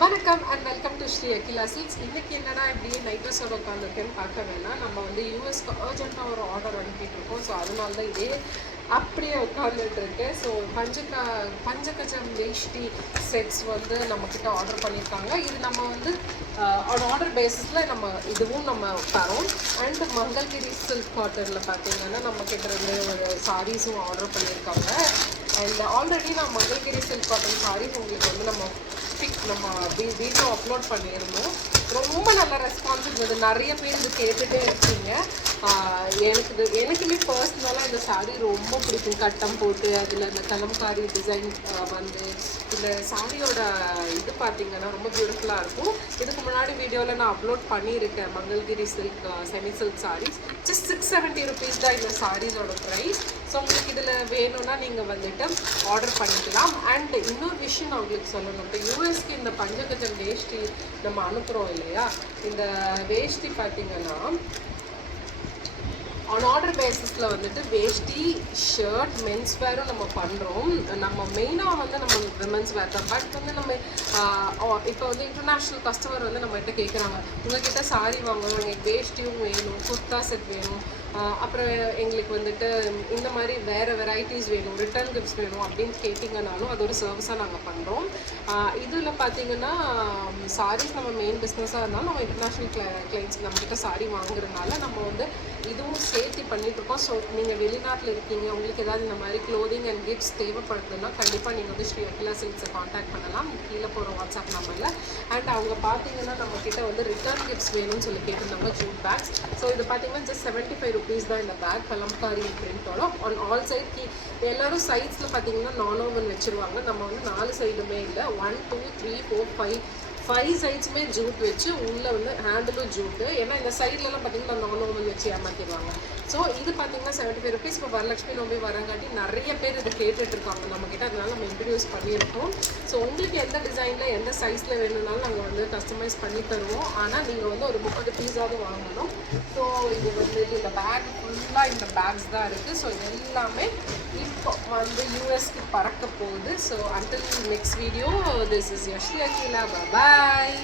வணக்கம் and welcome to Sri Akila Silks. இன்றைக்கி என்னடா இப்படி நைட் ட்ரெஸ்ஸோட உட்காந்துருக்கேன்னு பார்க்க வேணாம். நம்ம வந்து யூஎஸ்க்கு அர்ஜென்ட்டாக ஒரு ஆர்டர் அனுப்பிட்டு இருக்கோம். ஸோ அதனால தான் இதே அப்படியே உட்காந்துட்டு இருக்கேன். ஸோ பஞ்சகஜம் வேஷ்டி செட்ஸ் வந்து நம்மக்கிட்ட ஆர்டர் பண்ணியிருக்காங்க. இது நம்ம வந்து ஆர்டர் பேசிஸில் நம்ம இதுவும் நம்ம தரோம். அண்ட் மங்கல்கிரி சில்க் காட்டனில் பார்த்தீங்கன்னா நம்மக்கிட்ட இருந்து ஒரு சாரீஸும் ஆர்டர் பண்ணியிருக்காங்க. அண்ட் ஆல்ரெடி நான் மங்கல்கிரி சில்க் காட்டன் சாரீஸ் உங்களுக்கு வந்து நம்ம வீடியோ அப்லோட் பண்ணியிருந்தோம். ரொம்ப நல்ல ரெஸ்பான்ஸ் இருந்தது. நிறைய பேர் இது கேட்டுகிட்டே இருக்கீங்க. எனக்குமே பர்சனலாக இந்த சாரீ ரொம்ப பிடிக்கும். கட்டம் போட்டு அதில் இந்த கலம்காரி டிசைன் வந்து இந்த சாரியோட இது பார்த்திங்கன்னா ரொம்ப பியூட்டிஃபுல்லாக இருக்கும். இதுக்கு முன்னாடி வீடியோவில் நான் அப்லோட் பண்ணியிருக்கேன். Mangalgiri silk semi silk sarees just 670 rupees தான் இந்த சாரீஸோட ப்ரைஸ். ஸோ உங்களுக்கு இதில் வேணும்னா நீங்கள் வந்துட்டு ஆர்டர் பண்ணிக்கலாம். அண்ட் இன்னொரு விஷயம் நான் உங்களுக்கு சொல்லணும். இப்போ யூஎஸ்க்கு இந்த பஞ்சகஜம் வேஷ்டி நம்ம அனுப்புகிறோம் இல்லையா, இந்த வேஷ்டி பார்த்திங்கன்னா ஆன் ஆர்டர் பேசிஸில் வந்துட்டு வேஷ்டி ஷர்ட் மென்ஸ் வேரும் நம்ம பண்ணுறோம். நம்ம மெயினாக வந்து நம்ம விமென்ஸ் வேர் தான். பட் வந்து நம்ம இப்போ வந்து இன்டர்நேஷ்னல் கஸ்டமர் வந்து நம்மகிட்ட கேட்குறாங்க, உங்கள்கிட்ட சாரீ வாங்கணும், எங்களுக்கு வேஷ்டியும் வேணும், குர்தா செட் வேணும், அப்புறம் எங்களுக்கு வந்துட்டு இந்த மாதிரி வேறு வெரைட்டிஸ் வேணும், ரிட்டர்ன் கிஃப்ட்ஸ் வேணும் அப்படின்னு கேட்டிங்கனாலும் அது ஒரு சர்வீஸாக நாங்கள் பண்ணுறோம். இதில் பார்த்திங்கன்னா சாரீஸ் நம்ம மெயின் பிஸ்னஸாக இருந்தாலும் நம்ம இன்டர்நேஷ்னல் கிளைண்ட்ஸ் நம்மக்கிட்ட சாரீ வாங்குறதுனால நம்ம வந்து இதுவும் சேர்த்து பண்ணிகிட்ருக்கோம். ஸோ நீங்கள் வெளிநாட்டில் இருக்கீங்க, உங்களுக்கு ஏதாவது இந்த மாதிரி க்ளோதிங் அண்ட் கிஃப்ட்ஸ் தேவைப்படுதுன்னா கண்டிப்பாக நீங்கள் வந்து ஸ்ரீ அகிலா சில்க்ஸை காண்டாக்ட் பண்ணலாம் கீழே போகிற வாட்ஸ்அப் நம்பரில். அண்ட் அவங்க பார்த்தீங்கன்னா நம்மக்கிட்ட வந்து ரிட்டர்ன் கிஃப்ட்ஸ் வேணும்னு சொல்லி கேட்டிருந்தாங்க, ஜூட் பேக்ஸ். ஸோ இது பார்த்தீங்கன்னா ஜஸ்ட் 75 rupees தான் இந்த பேக். கலம்காரி பிரிண்டோட ஆன் ஆல் சைட் எல்லோரும் சைட்ஸில் பார்த்தீங்கன்னா நான் ஓவன் வச்சுருவாங்க. நம்ம வந்து 4 சைடுமே இல்லை, 1 2 3 4 5 சைட்ஸுமே ஜூட் வச்சு உள்ளே வந்து ஹேண்டிலும் ஜூட்டு. ஏன்னா இந்த சைட்லலாம் பார்த்தீங்கன்னா நான் ஓவன் வச்சு ஏமாற்றிடுவாங்க. ஸோ இது பார்த்தீங்கன்னா 75 rupees. இப்போ வரலட்சுமி நோம்பி வரங்காட்டி நிறைய பேர் இது கேட்டுட்ருக்காங்க நம்மக்கிட்ட, அதனால நம்ம இன்ட்ரடியூஸ் பண்ணியிருக்கோம். ஸோ உங்களுக்கு எந்த டிசைனில் எந்த சைஸில் வேணும்னாலும் நாங்கள் வந்து கஸ்டமைஸ் பண்ணி தருவோம். ஆனால் நீங்கள் வந்து ஒரு 30 பீஸாவது வாங்கணும். ஸோ இது வந்து இந்த பேக் ஃபுல்லாக இந்த பேக்ஸ் தான் இருக்குது. ஸோ எல்லாமே இப்போ வந்து யூஎஸ்க்கு பறக்க போகுது. So until next video, this is your Sri Akila. Bye.